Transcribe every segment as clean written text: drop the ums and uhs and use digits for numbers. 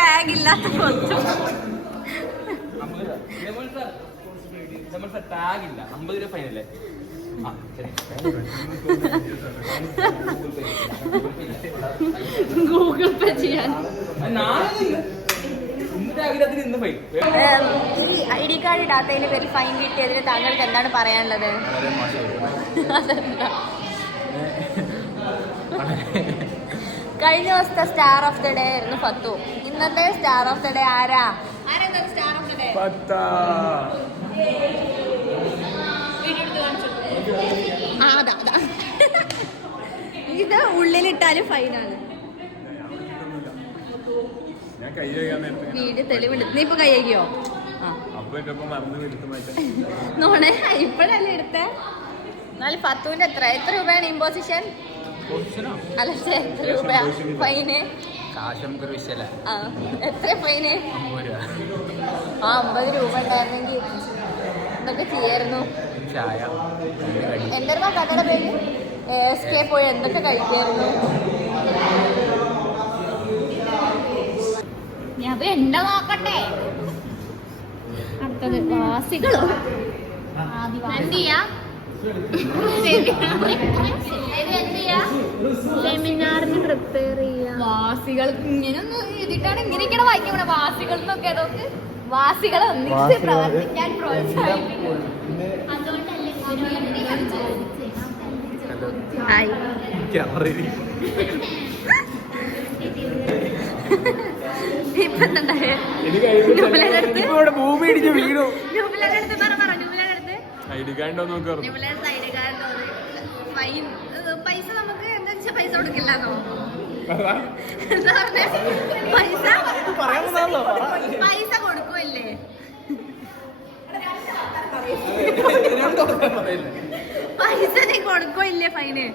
ടാഗില്ലാത്ത ടാഗില്ല 50 രൂപ ഫൈനല്ലേ. ഗൂഗിൾ പേ ചെയ്യാൻ ഈ ID കാർഡ് ഇടാത്തതിന് പേരിൽ ഫൈൻ കിട്ടിയതിന് താങ്കൾക്ക് എന്താണ് പറയാനുള്ളത്? കഴിഞ്ഞ ദിവസത്തെ സ്റ്റാർ ഓഫ് ദ ഡേ ആയിരുന്നു ഫത്തു. ഇന്നത്തെ സ്റ്റാർ ഓഫ് ദ ഡേ ആരാ? സ്റ്റാർ ഓഫ് ദ ഡേ ഇത് ഉള്ളിലിട്ടാലും ഫൈനാണ്. വീട് തെളിവെടുത്ത് നീ ഇപ്പൊ കൈയ്യോ? നോണേ ഇപ്പഴല്ലേ എടുത്തേ. എന്നാലും ഫത്തുവിന്റെ എത്ര രൂപയാണ് ഇമ്പോസിഷൻ? അല്ല എത്ര രൂപയാ ഫൈന്? എത്ര ഫൈന്? 50 രൂപ ഉണ്ടായിരുന്നെങ്കിൽ എന്തൊക്കെ ചെയ്യായിരുന്നു. എന്റെ കടയുടെ പേര് ASK പോയി എന്തൊക്കെ കഴിക്കായിരുന്നു. ഞാൻ എന്നെ നോക്കട്ടെ. അടുത്തത് വാസികളോ? എന്ത് ചെയ്യാ? സെമിനാറിന് പ്രിപ്പയർ ചെയ്യാ. വാസികൾ ഇങ്ങനെയൊന്നും എഴുതിട്ടാണ് ഇങ്ങനെയൊക്കെയാണ് വായിക്കാൻ. വാസികൾ എന്നൊക്കെ അതൊക്കെ വാസികളെ ഒന്നിച്ച് പ്രവർത്തിക്കാൻ പ്രോത്സാഹിപ്പിക്കും. പൈസ നമുക്ക് എന്താ വെച്ചാൽ പൈസ കൊടുക്കില്ലെന്നോ? പൈസ കൊടുക്കുമല്ലേ? പൈസ നീ കൊടുക്കുമല്ലേ ഫൈന്?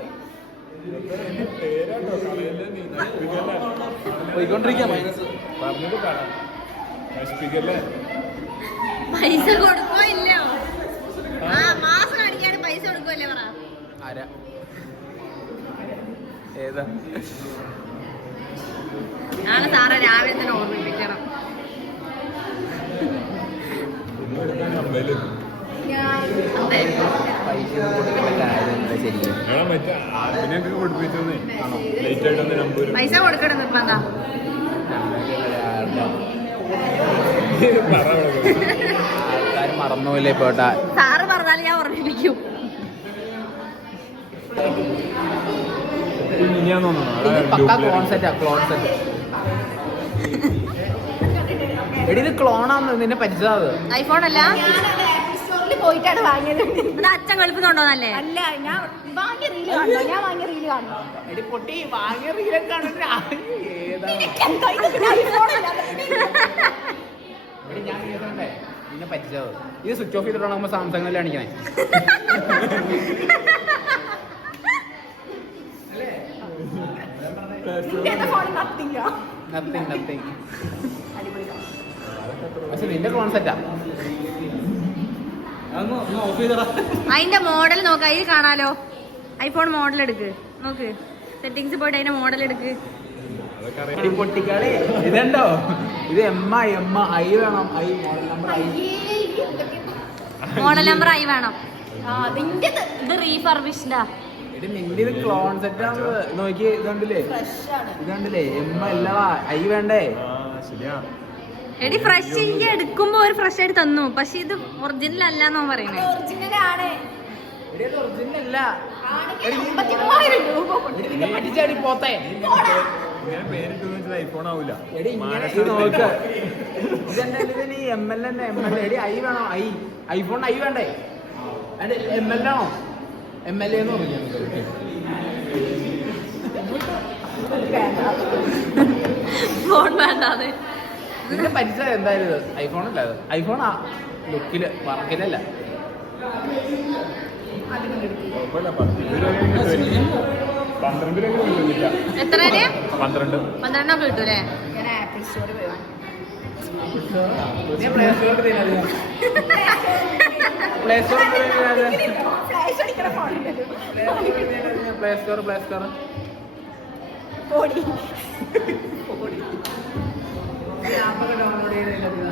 പൈസ കൊടുക്കോ ഇല്ലോ? മാസം അടിക്കാൻ പൈസ കൊടുക്കുമല്ലേ? പറ നാളെ സാറെ രാവിലെ തന്നെ ഓർമ്മിപ്പിക്കണം. പൈസ കൊടുക്കണം നിർബന്ധ. മറന്നുപോലെ പോട്ടാ. സാറ് പറഞ്ഞാൽ ഞാൻ ഓർമ്മിപ്പിക്കും. എടി ക്ലോണാന്ന് നിന്നെ പരിചയത്. ഐഫോൺ അല്ല, പോയിട്ടാണ് വാങ്ങിയത്. ഇത് അച്ഛൻ കളിപ്പിന്നുണ്ടോന്നല്ലേ? അല്ല, ഞാൻ വാങ്ങിയ റീല് കാണോ? ഞാൻ വാങ്ങിയ റീല് കാണോ? എടി പൊട്ടി വാങ്ങിയ റീലൊക്കെ കണ്ടിട്ട് ഞാൻ നിന്നെ പറ്റിച്ചത്. ഇത് സ്വിച്ച് ഓഫ് ചെയ്തിട്ടാണ് സാംസങ്ങിൽ കാണിക്കണേ. പക്ഷെ നിന്റെ കോൺസെപ്റ്റാ. അതിന്റെ മോഡൽ നോക്ക, അതിൽ കാണാലോ. ഐഫോൺ മോഡൽ എടുക്ക്, നോക്ക്. സെറ്റിങ്സ് പോയിട്ട് അതിന്റെ മോഡൽ എടുക്ക്. പൊട്ടിക്കളി ഇതുണ്ടോ? ഇത് MI വേണം. മോഡൽ നമ്പർ I വേണം. ഇത് റീഫർബിഷ്ഡാ. നിന്റെ ഇത് ക്ലോൺ സെറ്റ് ആണ്. നോക്കി ഇതുണ്ടല്ലേ, MI അല്ല I വേണ്ടേ? എടി ഫ്രഷ് എനിക്ക് എടുക്കുമ്പോ ഒരു ഫ്രഷ് ആയിട്ട് തന്നു. പക്ഷെ ഇത് ഒറിജിനൽ അല്ലാന്നോ പറയണേ. ഐഫോൺ I വേണ്ടേ? ML ആണോ? ML എന്ന് പറഞ്ഞു. ഫോൺ വേണ്ടാതെ ഇതിന്റെ പരിചയം എന്തായാലും ഐഫോൺ അല്ല. ഐഫോൺ ആ ലുക്കില് വർക്കിലല്ല. എത്ര 12 കിട്ടൂലേ? പ്ലേ സ്റ്റോർ ഫ്ലാഷ് അടിക്കണ ഫോണുണ്ടല്ലോ. പ്ലേ സ്റ്റോർ ഓടി ഡൗൺലോഡ് ചെയ്തില്ല.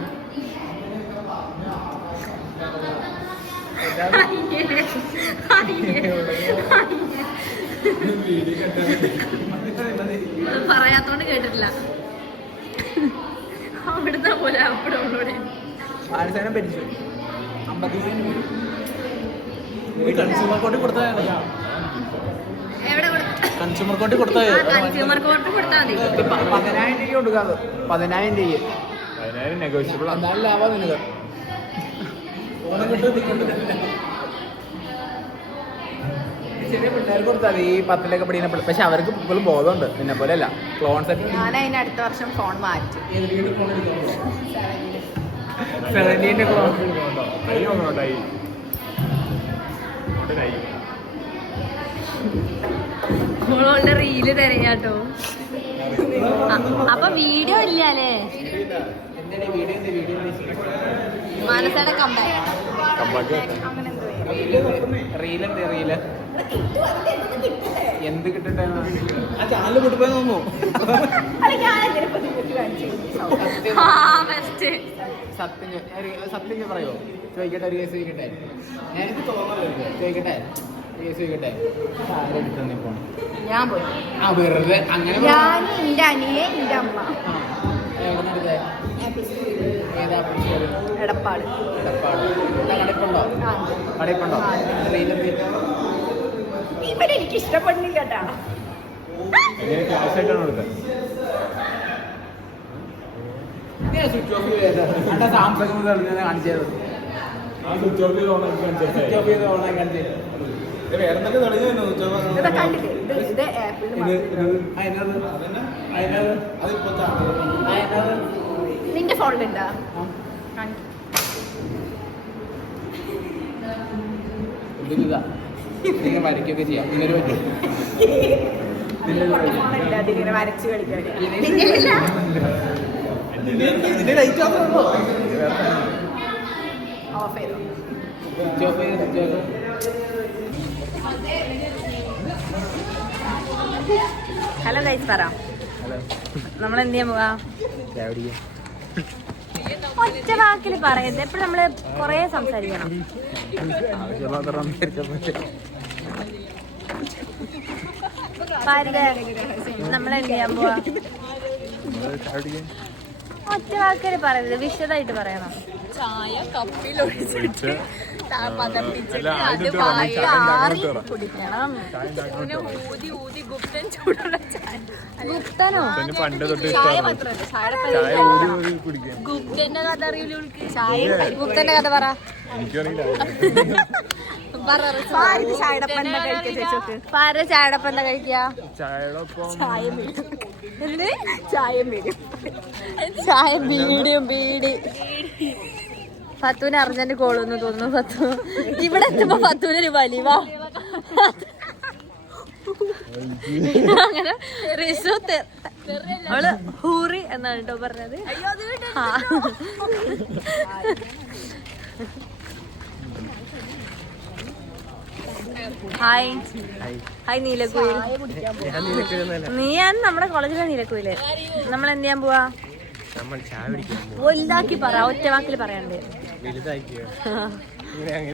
പറയാത്തോണ്ട് കേട്ടിട്ടില്ല. അവിടുത്തെ പോലെ ആപ്പ് ഡൗൺലോഡ് ചെയ്തു. ആൻസേനെ പറ്റിച്ചു. കൺസ്യൂമർ കോർട്ടിൽ കൊടുത്താൽ എവിടെ കൺസ്യൂമർ കോർട്ടിൽ കൊടുത്താൽ കൺസ്യൂമർ കോർട്ട് കൊടുത്താൽ മതി. 10,000 രൂപ കൊടുക്കാതെ 10,000 രൂപ 10,000 നെഗോഷ്യബിൾ എന്നാലും ലാഭം നിനക്ക്. ഓണം കിട്ടും. ചെറിയ പിള്ളേർക്ക് കൊടുത്താൽ ഈ 10-ലൊക്കെ പഠിക്കുന്ന പിള്ളേർ. പക്ഷെ അവർക്ക് ഇപ്പോഴും ബോധമുണ്ട്, നിന്നെ പോലെ അല്ല. ക്ലോൺസ് ഒക്കെ ഞാൻ അതിന് അടുത്ത വർഷം ഫോൺ മാറ്റും. 17 ക്ലോൺ. മോളുടെ റീല് തിരയാട്ടോ. അപ്പൊ വീഡിയോ ഇല്ല അല്ലേ? മനസ്സയുടെ കമ്പാക്ക് റീല് എന്ത് കിട്ടട്ടെ ആ ചാനൽ പൊട്ടിപ്പോയി തോന്നുന്നു. സത്യം പറയോ? ചോദിക്കട്ടെ, ഒരു കേസ് ചോദിക്കട്ടെ. ഞാനിത് തോന്നല്ലോ. ചോദിക്കട്ടെ, കേസ് ചോദിക്കട്ടെ. ആരെടുത്തന്നെ പോണം? ഞാൻ പോയി. ആ വെറുതെ അങ്ങനെ ഞാൻ, എന്റെ അനിയെ, എന്റെ അമ്മ. ഏതാ എടപ്പാട്. കടപ്പുണ്ടോ? കടപ്പുണ്ടോ? ഇവിടെ എനിക്ക് ഇഷ്ടപ്പെടുന്നില്ല കേട്ടാ. ക്ലാസ് ആയിട്ടാണ് കൊടുത്തത്. സ്വിച്ച് ഓഫ് ചെയ്ത സാംസങ് കാണിച്ചത്. സ്വിച്ച് ഓഫ് ചെയ്ത് ഓണാക്കി കാണിച്ചത്. വേറെ എന്തൊക്കെ തെളിഞ്ഞു ഇത് കണ്ടില്ലേ? ഇത് ആപ്പിളിൽ നിന്റെ ഫോണിലുണ്ടാ? നിങ്ങൾ വരയ്ക്കൊക്കെ ചെയ്യാം. ഇതിനൊരു പറ്റും. അതിങ്ങനെ വരച്ച് കളിക്കാൻ ഓഫ് ചെയ്തു. ഹലോ ഗൈസ്, പറ നമ്മൾ എന്ത് ചെയ്യാൻ പോവാ? ഒറ്റ വാക്കിൽ പറയുന്നത്. എപ്പോഴും നമ്മള് കൊറേ സംസാരിക്കണം. നമ്മൾ എന്ത് ചെയ്യാൻ പോവാ? ഒറ്റ വാക്കിൽ പറയുന്നത്, വിശദമായിട്ട് പറയണം. ചായ കപ്പിൽ ഒഴിച്ചിട്ട് പതപ്പിച്ചിട്ട് അത് വാരി കുടിക്കണം. ഊതി ഊതി ഗുപ്തൻ ചൂടുള്ള ചായ. ഗുപ്തനോ? ചായ മാത്രമല്ല, ഗുപ്തന്റെ കഥ അറിയില്ല. ചായ ഗുപ്തന്റെ കഥ പറ. ചായടപ്പം എന്താ കഴിക്കുക? എന്ത്? ചായം ബീഡിയും ബീഡി. ഫത്തുവിന് അർജന്റ് കോളൊന്നും തോന്നുന്നു. ഫത്തു ഇവിടെ എത്തുമ്പോ ഫത്തുവിനൊരു വലിവാ. അങ്ങനെ അവള് ഹൂറി എന്നാണ് കേട്ടോ പറഞ്ഞത്. ഹായ് ഹായ് നീലക്കുയിൽ. നീയാണ് നമ്മുടെ കോളേജിലെ നീലക്കുയില്. നമ്മൾ എന്ത് ചെയ്യാൻ പോവാ? വലുതാക്കി പറ, ഒറ്റ വാക്കിൽ പറയണ്ടേ.